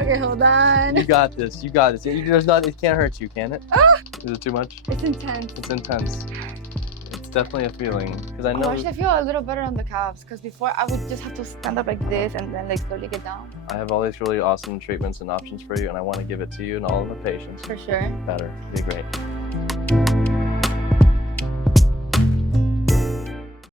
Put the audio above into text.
Okay, hold on. You got this. You got this. It can't hurt you, can it? Is it too much? It's intense. It's intense. It's definitely a feeling because I know. Oh, actually, I feel a little better on the calves because before I would just have to stand up like this and then like slowly get down. I have all these really awesome treatments and options for you, and I want to give it to you and all of the patients. For sure. Better. Be great.